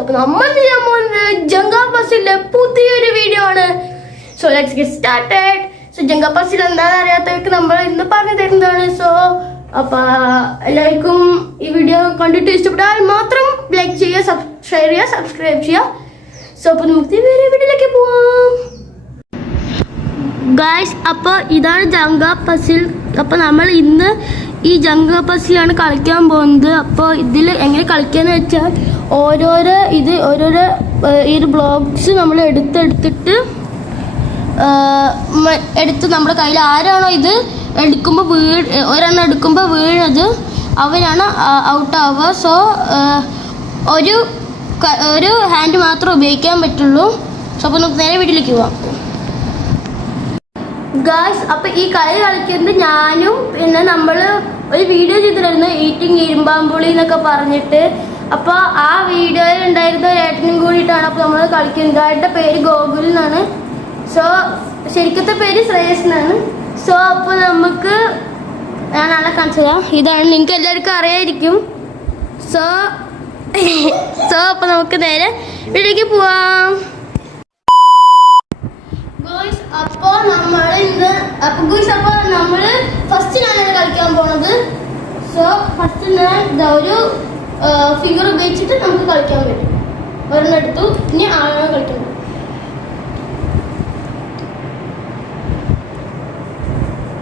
അപ്പൊ നമ്മൾ ചെയ്യാൻ പോകുന്നത്? ജങ്കാ ബസ്സിലെ പുതിയൊരു വീഡിയോ ആണ്. So let's get started so ജങ്കാ ബസ്സിൽ എന്താണെന്ന് അറിയാത്തവർക്ക് നമ്മൾ ഇന്ന് പറഞ്ഞു തരുന്നതാണ്. സോ അപ്പൊ എല്ലാവർക്കും ഈ വീഡിയോ കണ്ടിട്ട് ഇഷ്ടപ്പെട്ടാൽ മാത്രം ലൈക്ക് ചെയ്യുക സബ്സ്ക്രൈബ് ചെയ്യുക സബ്സ്ക്രൈബ് ചെയ്യുക. സോ അപ്പൊ നമുക്ക് വേറെ വീഡിയോയിലേക്ക് പോവാം. ഗായ്സ് അപ്പോൾ ഇതാണ് ജങ്ക പസിൽ അപ്പോൾ നമ്മൾ ഇന്ന് ഈ ജങ്ക പസിലാണ് കളിക്കാൻ പോകുന്നത്. അപ്പോൾ ഇതിൽ എങ്ങനെ കളിക്കാന്ന് വെച്ചാൽ ഓരോരോ ഇത് ഓരോരോ ഈ ഒരു ബ്ലോഗ്സ് നമ്മൾ എടുത്തെടുത്തിട്ട് എടുത്ത് നമ്മുടെ കയ്യിൽ ആരാണോ ഇത് എടുക്കുമ്പോൾ വീഴ് ഒരെണ്ണം എടുക്കുമ്പോൾ വീഴത് അവരാണ് ഔട്ട് സോ ഒരു ഒരു ഹാൻഡ് മാത്രം ഉപയോഗിക്കാൻ പറ്റുള്ളൂ. സോ അപ്പോൾ നമുക്ക് നേരെ വീട്ടിലേക്ക് പോവാം. ഗായ്സ് അപ്പം ഈ കളി കളിക്കുന്നത് ഞാനും പിന്നെ നമ്മൾ ഒരു വീഡിയോ ചെയ്തിട്ടുണ്ടായിരുന്നു ഈറ്റിംഗ് ഇരുമ്പാമ്പുളി എന്നൊക്കെ പറഞ്ഞിട്ട്. അപ്പൊ ആ വീഡിയോയിൽ ഉണ്ടായിരുന്ന ഏട്ടനും കൂടിയിട്ടാണ് അപ്പൊ നമ്മൾ കളിക്കുന്നത്. ഗായുടെ പേര് ഗോകുൽ എന്നാണ്. സോ ശരിക്കത്തെ പേര് ശ്രേയസ് എന്നാണ്. സോ അപ്പൊ നമുക്ക് ഞാൻ നല്ല കാണിച്ചു ഇതാണ് നിങ്ങൾക്ക് എല്ലാവർക്കും അറിയായിരിക്കും. സോ സോ അപ്പൊ നമുക്ക് നേരെ വീട്ടിലേക്ക് പോവാം. അപ്പോ നമ്മൾ ഇന്ന് അപ്പൊ ഗോയ്സ് അപ്പോൾ നമ്മൾ ഫസ്റ്റ് ഞാനാണ് കളിക്കാൻ പോണത്. സോ ഫസ്റ്റ് ഞാൻ ഒരു ഫിഗർ ഉപയോഗിച്ചിട്ട് നമുക്ക് കളിക്കാൻ പറ്റും. ഒരെണ്ണം എടുത്തു ഇനി ആളാണ് കളിക്കുന്നത്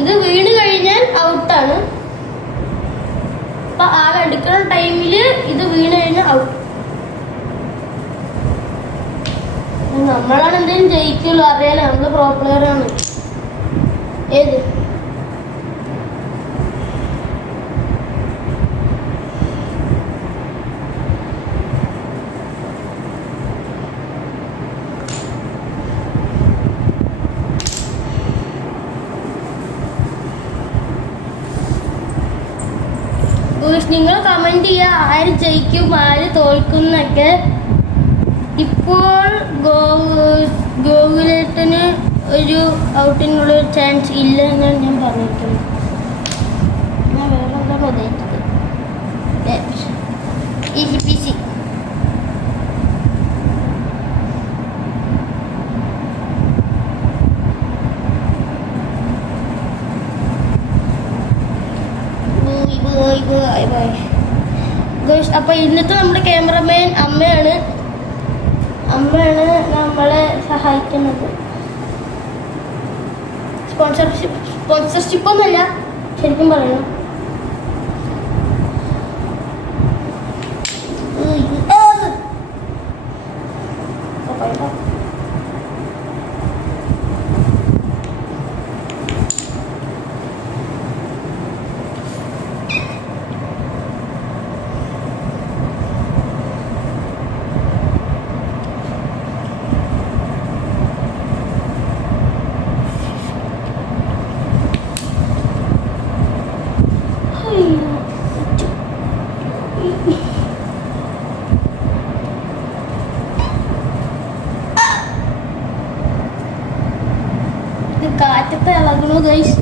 ഇത് വീണ് കഴിഞ്ഞാൽ ഔട്ടാണ് അപ്പൊ ആളെടുക്കുന്ന ടൈമിൽ ഇത് വീണ് കഴിഞ്ഞാൽ ഔട്ട് നമ്മളാണ് എന്തെങ്കിലും ജയിക്കുള്ളൂ അറിയാലോ. നമ്മൾ പ്രോ ആണ് ഏത് നിങ്ങൾ കമന്റ് ചെയ്യുക ആര് ജയിക്കും ആര് തോൽക്കും ഇപ്പോൾ ഗോകുലേട്ടന് ഒരു ഔട്ടിനുള്ള ഒരു ചാൻസ് ഇല്ല എന്നാണ് ഞാൻ പറഞ്ഞിരിക്കുന്നത് ഞാൻ വേറെ ഉദ്ദേശിച്ചത് സി പി ബോയ് അപ്പൊ ഇന്നത്തെ നമ്മുടെ ക്യാമറമാൻ അമ്മയാണ്. അമ്മയാണ് നമ്മളെ സഹായിക്കുന്നത്. സ്പോൺസർഷിപ്പ് സ്പോൺസർഷിപ്പ് ഒന്നുമല്ല ശരിക്കും പറയണം. parabéns.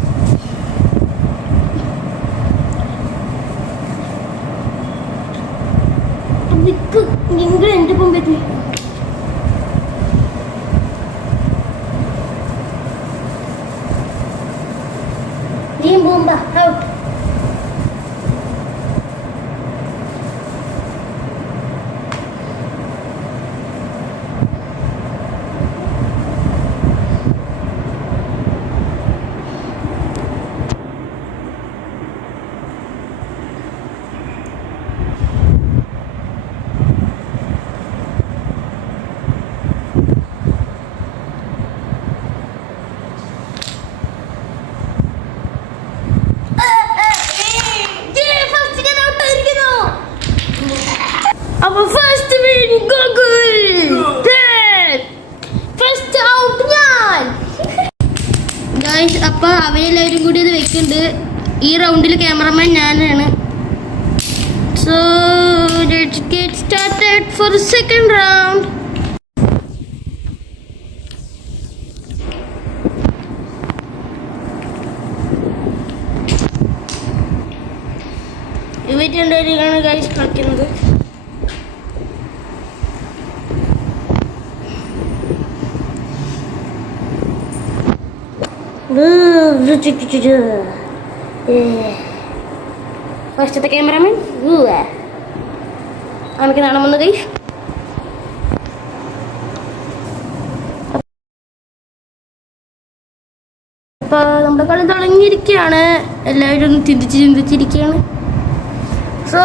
ഈ റൗണ്ടിൽ ക്യാമറമാൻ ഞാനാണ്. So let's get started for second round ഇവർ രണ്ടുപേരെയാണ് ഗൈസ് കളിക്കുന്നത്. Ooh, ഫസ്റ്റത്തെ ക്യാമറമാൻ? നമുക്ക് നാണം വന്നു കൈ. അപ്പൊ നമ്മുടെ കളി തുടങ്ങിയിരിക്കുകയാണ്. എല്ലാവരും ചിന്തിച്ച് ചിന്തിച്ചിരിക്കുകയാണ്. സോ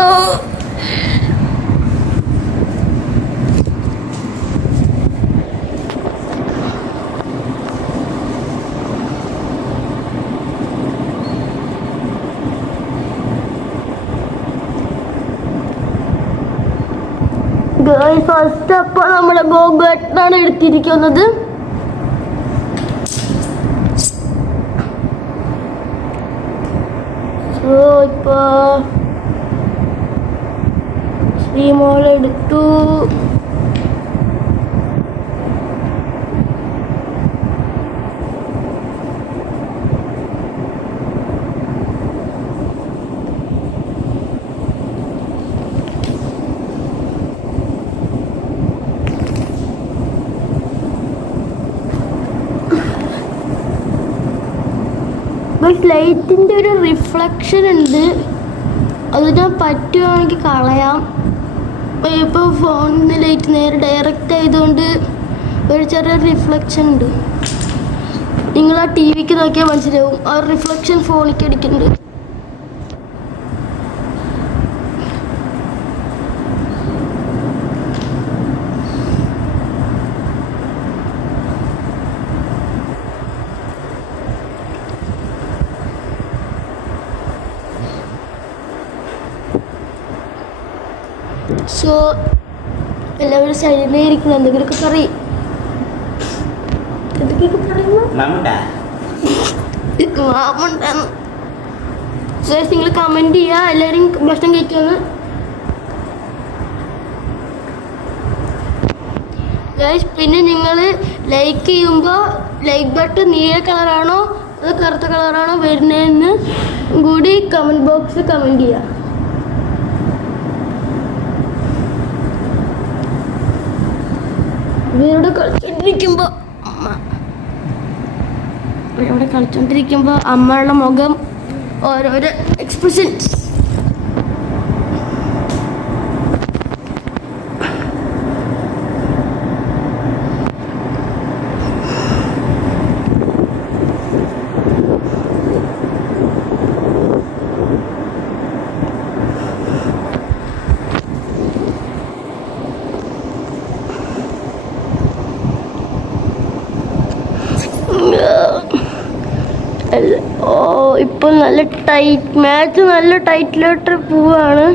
ഫസ്റ്റ് അപ്പൊ നമ്മുടെ ഗോഗട്ടാണ് എടുത്തിരിക്കുന്നത് സോ ഇപ്പൊ ശ്രീമോൾ എടുത്തു ലൈറ്റിന്റെ ഒരു റിഫ്ലക്ഷൻ ഉണ്ട്. അത് ഞാൻ പറ്റുവാണെങ്കിൽ കളയാം. ഇപ്പോൾ ഫോണിന് ലൈറ്റ് നേരെ ഡയറക്റ്റ് ആയതുകൊണ്ട് ഒരു ചെറിയ റിഫ്ലക്ഷൻ ഉണ്ട്. നിങ്ങൾ ആ ടി വിക്ക് നോക്കിയാൽ മനസ്സിലാവും. ആ റിഫ്ലക്ഷൻ ഫോണിലേക്ക് അടിക്കുന്നുണ്ട്. സോ എല്ലാവരും സൈലന്റ് ആയിരിക്കണം എന്തെങ്കിലുമൊക്കെ പറയും. എന്തൊക്കെയൊക്കെ പറയുന്നു മമ്മൂട്ടാ. മാമുണ്ടെന്ന് സോ നിങ്ങൾ കമന്റ് ചെയ്യുക എല്ലാവരും ഭക്ഷണം കഴിക്കാന്ന്. ഗൈസ് പിന്നെ നിങ്ങൾ ലൈക്ക് ചെയ്യുമ്പോൾ ലൈക്ക് ബട്ടൺ നീല കളറാണോ അത് കറുത്ത കളറാണോ വരുന്നതെന്ന് കൂടി കമന്റ് ബോക്സിൽ കമന്റ് ചെയ്യുക ഇവരോട് കളിച്ചോണ്ടിരിക്കുമ്പോ അമ്മ. ഇവിടെ കളിച്ചോണ്ടിരിക്കുമ്പോ അമ്മയുടെ മുഖം ഓരോരോ എക്സ്പ്രഷൻസ് അല്ല- ഓ ഇപ്പോൾ നല്ല ടൈറ്റ് മാച്ച് നല്ല ടൈറ്റിലോട്ട് പോവാണ്.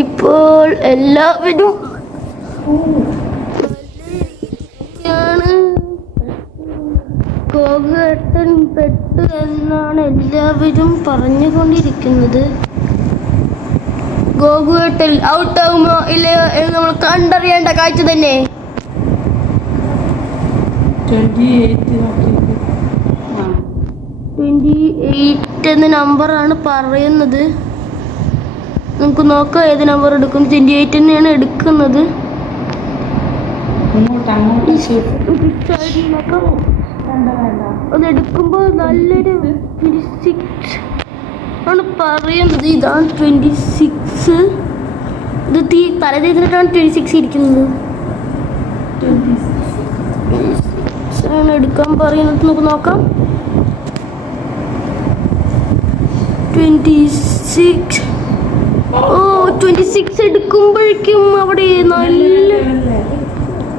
ഇപ്പോൾ എല്ലാവരും കോകേട്ടൻ പെട്ടു എന്നാണ് എല്ലാവരും പറഞ്ഞുകൊണ്ടിരിക്കുന്നത്. ഔട്ട് ആകുമോ ഇല്ലയോ എന്ന് നമ്മൾ കണ്ടറിയേണ്ട കാഴ്ച തന്നെ. ട്വന്റി എയ്റ്റ് ട്വന്റി എയ്റ്റ് എന്ന നമ്പറാണ് പറയുന്നത്. നമുക്ക് നോക്കാം ഏത് നമ്പർ എടുക്കും. ട്വന്റി എയ്റ്റ് തന്നെയാണ് എടുക്കുന്നത്. അതെടുക്കുമ്പോൾ നല്ലൊരു ട്വന്റി സിക്സ് ആണ് പറയുന്നത്. ഇതാണ് ട്വന്റി സിക്സ് ഇത് തീ തല ചെയ്തിട്ടാണ് ട്വന്റി സിക്സ് ഇരിക്കുന്നത്. ട്വന്റി സിക്സ് ആണ് എടുക്കാൻ പറയുന്നത്. നമുക്ക് നോക്കാം. ട്വന്റി സിക്സ് ഓ ട്വന്റി സിക്സ് എടുക്കുമ്പോഴേക്കും അവിടെ നല്ല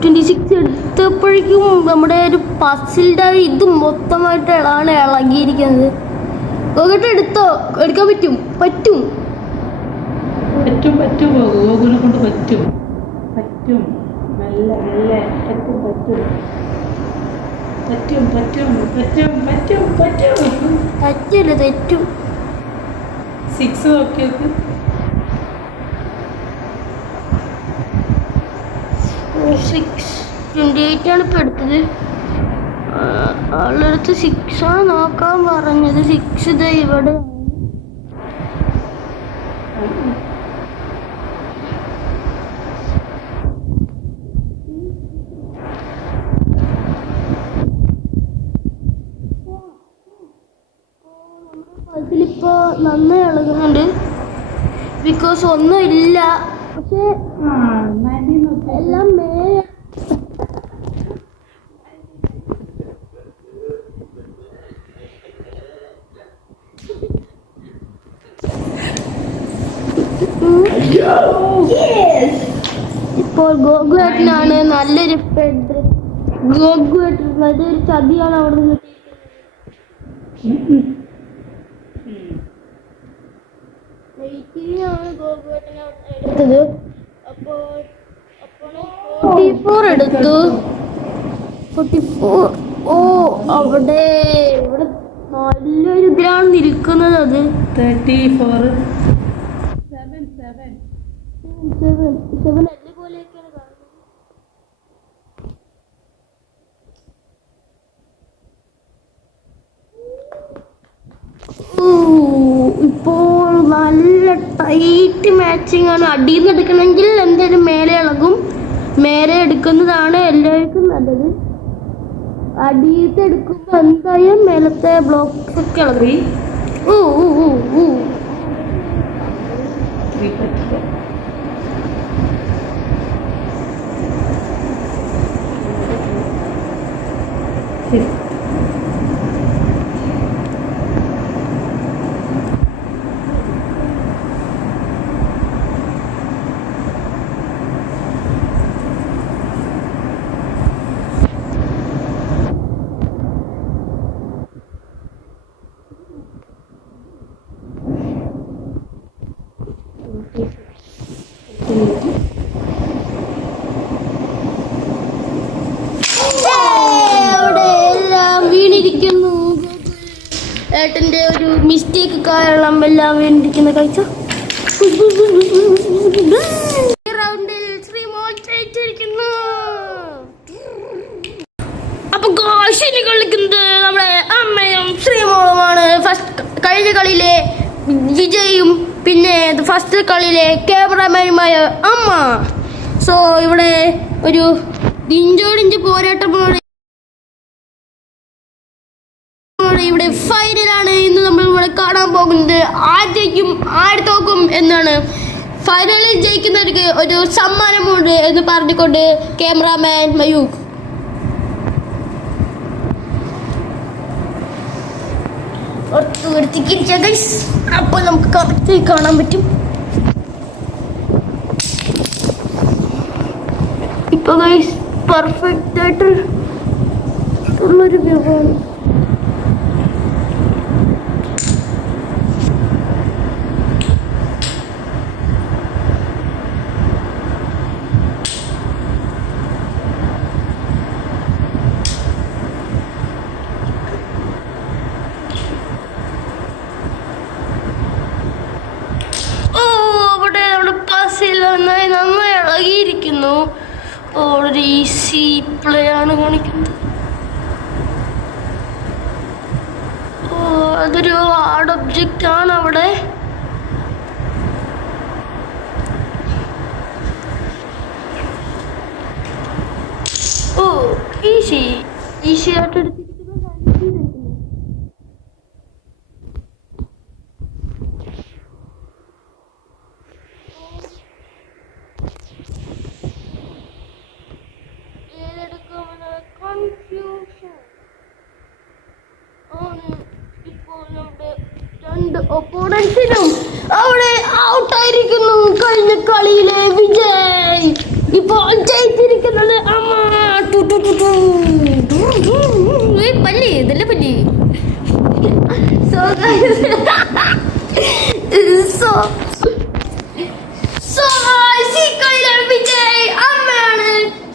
ട്വന്റി സിക്സ് എടുത്തപ്പോഴേക്കും നമ്മുടെ ഒരു പസിലിന്റെ ഇത് മൊത്തമായിട്ട് ഇളാണ് ഇളകിയിരിക്കുന്നത്. നോക്കട്ടെ എടുത്തോ? എടുക്കാൻ പറ്റും? പറ്റും. പറ്റും പറ്റും. ഗോകുലെ കൊണ്ട് പറ്റും. പറ്റും. നല്ല നല്ല പറ്റും പറ്റും. പറ്റും പറ്റും പറ്റും പറ്റും പറ്റും. പറ്റില്ല തെറ്റും. സിക്സ് നോക്കി നോക്ക് സിക്സ് ട്വന്റി എയ്റ്റ് ആണ് ഇപ്പോൾ എടുത്തത്. ആളടുത്ത് ആണ് നോക്കാൻ പറഞ്ഞത്. സിക്സ് ഇത് ഇവിടെ. നന്നായി ഇളകുന്നുണ്ട്. ബിക്കോസ് ഒന്നും ഇല്ല. എല്ലാം മേ ഇപ്പോൾ ഗോഗുവേട്ടനാണ് നല്ലൊരു ഫെഡ് ഗോകുവേട്ടൻ നല്ലൊരു ചതിയാണ് അവിടെ നിന്ന് വെയിറ്റിംഗാണ് ഗോകുവേട്ടനെ എടുത്തത് അപ്പോൾ എടുത്തു ഫോർട്ടി ഫോർ ഓ അവിടെ. ഇവിടെ നല്ലൊരു ഇതിലാണ് നിൽക്കുന്നത് അത്. Thirty four. Seven seven. Seven seven അല്ലേ പോലെയൊക്കെയാണ് കാണുന്നത്. ഇപ്പോൾ നല്ല ടൈറ്റ് മാച്ചിങ് ആണ് അടിയിൽ നിന്ന് എടുക്കണമെങ്കിൽ എന്തായാലും മേലെ ഇളകും. മേലെ എടുക്കുന്നതാണ് എല്ലാവർക്കും നല്ലത്. അടിയിലത്തെ എടുക്കുമ്പോൾ എന്തായാലും മേലത്തെ ബ്ലോക്ക് ഒക്കെ ഇളകും ഓ ഓ ഓ ഓ ത്രീ പറ്റില്ല ഫിഫ്ത്ത് അവിടെ എല്ലാം വീണിരിക്കുന്നു ഏട്ടന്റെ ഒരു മിസ്റ്റേക്ക് കാരണം എല്ലാം വീണിരിക്കുന്ന കാഴ്ച ഈ റൗണ്ടിൽ ശ്രീമോൾ ജയിച്ചിരിക്കുന്നു അപ്പൊ ഗോശിനി കളിക്കുന്നത് നമ്മുടെ അമ്മയും ശ്രീമോളുമാണ് ഫസ്റ്റ് കഴിഞ്ഞ കളിയിലെ വിജയും പിന്നെ ഫസ്റ്റ് കളിയിലെ ക്യാമറമാനുമായ അമ്മ സോ ഇവിടെ ഒരു ഇഞ്ചോടിഞ്ച് പോരാട്ടമാണ് പോകുന്നത് ആര് ജയിക്കും ആര് തോക്കും എന്നാണ് ഫൈനലിൽ ജയിക്കുന്നവർക്ക് ഒരു സമ്മാനമുണ്ട് എന്ന് പറഞ്ഞുകൊണ്ട് ക്യാമറാമാൻ മയൂഖ്. അപ്പൊ അപ്പോൾ നമുക്ക് കറക്റ്റ് കാണാൻ പറ്റും. ഇപ്പൊ പെർഫെക്റ്റ് ആയിട്ട് ഉള്ളൊരു വ്യൂ ആണ് ഓ അവിടെ നമ്മുടെ പസിൽ നന്നായി നന്നായി ഇളകിയിരിക്കുന്നു ഓ അവിടെ ഒരു ഈസി പ്ലേ ആണ് ഓ അതൊരു ഹാർഡ് ഒബ്ജക്റ്റ് ആണ് അവിടെ. ഓ ഈസി ഈസി ആയിട്ട് കാര്യം ഏതെടുക്കുമെന്ന കൺഫ്യൂഷൻ ആണ് ഇപ്പോൾ നമ്മുടെ രണ്ട് ഒപ്പോണൻസിനും അവിടെ ഔട്ടായിരിക്കുന്നു കഴിഞ്ഞ കളിയിലെ വിജയ് ജയിച്ചിരിക്കുന്നത്. അമ്മ സോ സോ സോ ഈ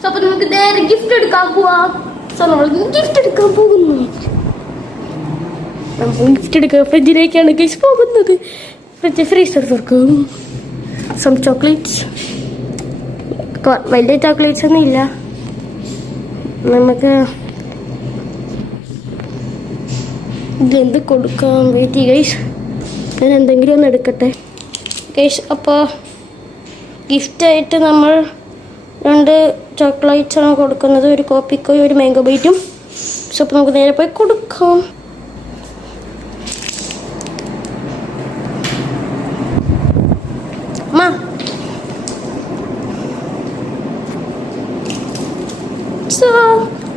സോ നമുക്ക് ഗിഫ്റ്റ് പോവാ. ഗിഫ്റ്റ് പോകുന്നു. ഗിഫ്റ്റ് ഫ്രിഡ്ജിലേക്കാണ് ഗൈസ് പോകുന്നത്. ഫ്രിഡ്ജ് ഫ്രീസർ തുറക്കും സം ചോക്ലേറ്റ്സ് വലിയ ചോക്ലേറ്റ്സ് ഒന്നും ഇല്ല. നമുക്ക് ഇതെന്ത് കൊടുക്കാൻ വേണ്ടി ഗൈസ് ഞാൻ എന്തെങ്കിലും ഒന്ന് എടുക്കട്ടെ? ഗൈസ് അപ്പോൾ ഗിഫ്റ്റായിട്ട് നമ്മൾ രണ്ട് ചോക്ലേറ്റ്സ് ആണ് കൊടുക്കുന്നത്. ഒരു കോപ്പിക്കോയും ഒരു മാംഗോ ബൈറ്റും സോ അപ്പോൾ നമുക്ക് നേരെ പോയി കൊടുക്കാം.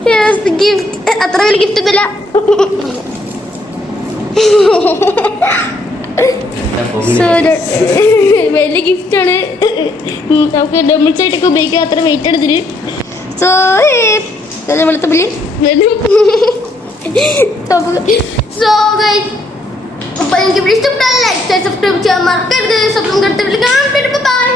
ഹിയർസ് ദി ഗിഫ്റ്റ് അത്ര വലിയ ഗിഫ്റ്റ് ഒന്നുമില്ല. സോ വലിയ ഗിഫ്റ്റാണ് നമുക്ക് ഡബിൾസ് ആയിട്ടൊക്കെ ഉപയോഗിക്കാം അത്ര വെയിറ്റ് ആണ് ഇതിന്. സോ വെളുത്ത പുള്ളി സോ ഗൈസ് എനിക്ക് ഇഷ്ടപ്പെട്ടാൽ ലൈക്ക് സബ്സ്ക്രൈബ് ചെയ്യാൻ മറക്കരുത്. Subscribe bye